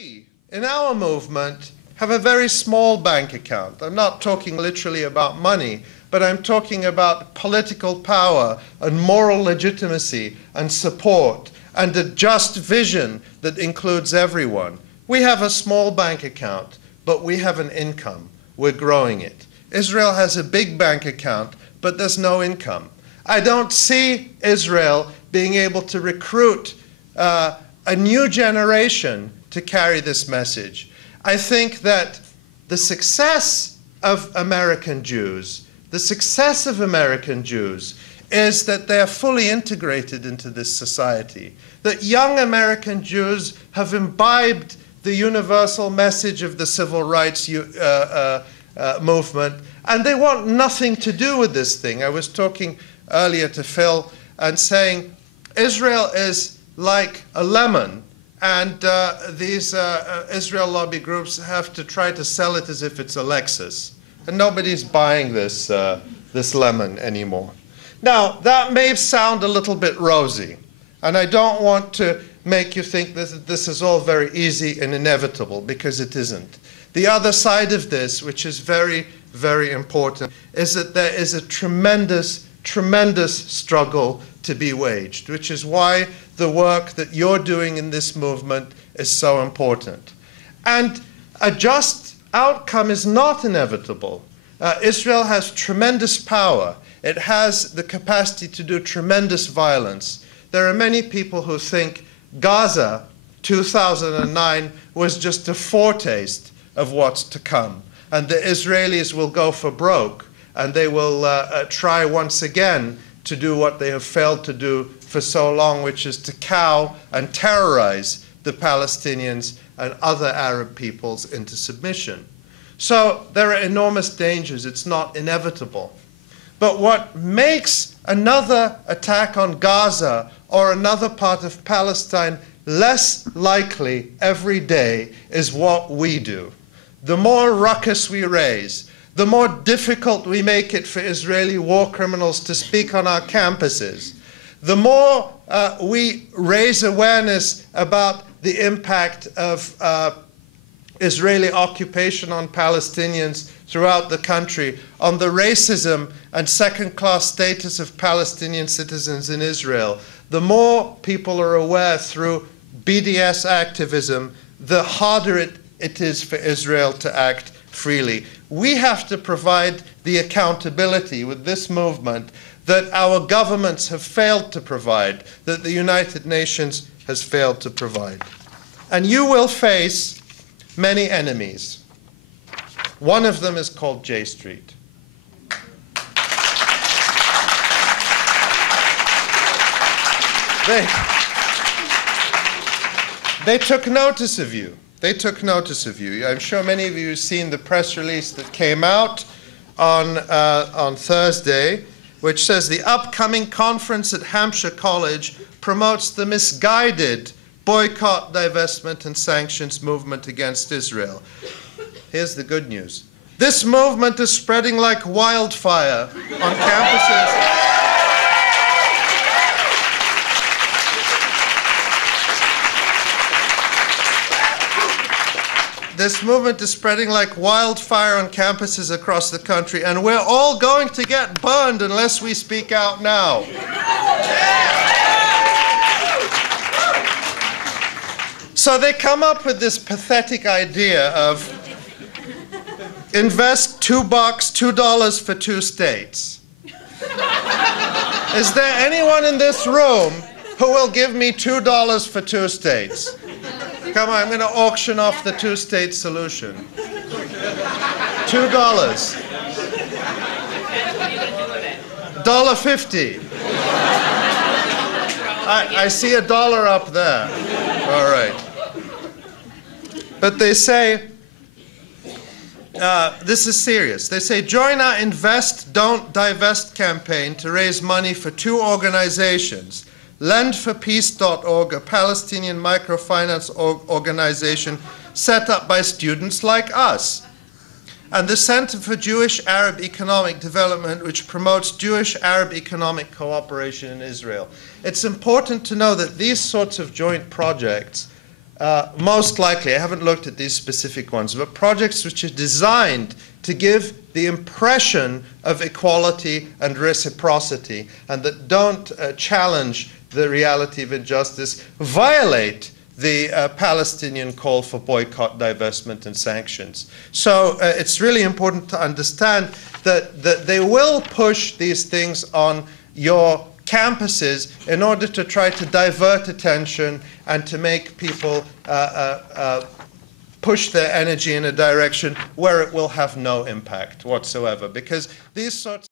We, in our movement, have a very small bank account. I'm not talking literally about money, but I'm talking about political power and moral legitimacy and support and a just vision that includes everyone. We have a small bank account, but we have an income. We're growing it. Israel has a big bank account, but there's no income. I don't see Israel being able to recruit a new generation to carry this message. I think that the success of American Jews, is that they are fully integrated into this society, that young American Jews have imbibed the universal message of the civil rights movement, and they want nothing to do with this thing. I was talking earlier to Phil and saying Israel is like a lemon, and these Israel lobby groups have to try to sell it as if it's a Lexus. And nobody's buying this, this lemon anymore. Now, that may sound a little bit rosy, and I don't want to make you think that this is all very easy and inevitable, because it isn't. The other side of this, which is very, very important, is that there is a tremendous, tremendous struggle to be waged, which is why the work that you're doing in this movement is so important. And a just outcome is not inevitable. Israel has tremendous power. It has the capacity to do tremendous violence. There are many people who think Gaza 2009 was just a foretaste of what's to come, and the Israelis will go for broke, and they will try once again to do what they have failed to do for so long, which is to cow and terrorize the Palestinians and other Arab peoples into submission. So there are enormous dangers. It's not inevitable. But what makes another attack on Gaza or another part of Palestine less likely every day is what we do. The more ruckus we raise, the more difficult we make it for Israeli war criminals to speak on our campuses, the more we raise awareness about the impact of Israeli occupation on Palestinians throughout the country, on the racism and second-class status of Palestinian citizens in Israel, the more people are aware through BDS activism, the harder it is for Israel to act freely. We have to provide the accountability with this movement that our governments have failed to provide, that the United Nations has failed to provide. And you will face many enemies. One of them is called J Street. They took notice of you. They took notice of you. I'm sure many of you have seen the press release that came out on Thursday, which says the upcoming conference at Hampshire College promotes the misguided boycott, divestment, and sanctions movement against Israel. Here's the good news. This movement is spreading like wildfire on campuses. This movement is spreading like wildfire on campuses across the country, and we're all going to get burned unless we speak out now. So they come up with this pathetic idea of invest $2 for 2 states. Is there anyone in this room who will give me $2 for 2 states? Come on, I'm going to auction off the 2-state solution. $2. $1.50. I see $1 up there. All right. But they say, this is serious. They say, join our Invest, Don't Divest campaign to raise money for 2 organizations. LendForPeace.org, a Palestinian microfinance organization set up by students like us, and the Center for Jewish-Arab Economic Development, which promotes Jewish-Arab economic cooperation in Israel. It's important to know that these sorts of joint projects most likely, I haven't looked at these specific ones, but projects which are designed to give the impression of equality and reciprocity and that don't challenge the reality of injustice, violate the Palestinian call for boycott, divestment, and sanctions. So it's really important to understand that they will push these things on your campuses in order to try to divert attention and to make people push their energy in a direction where it will have no impact whatsoever. Because these sorts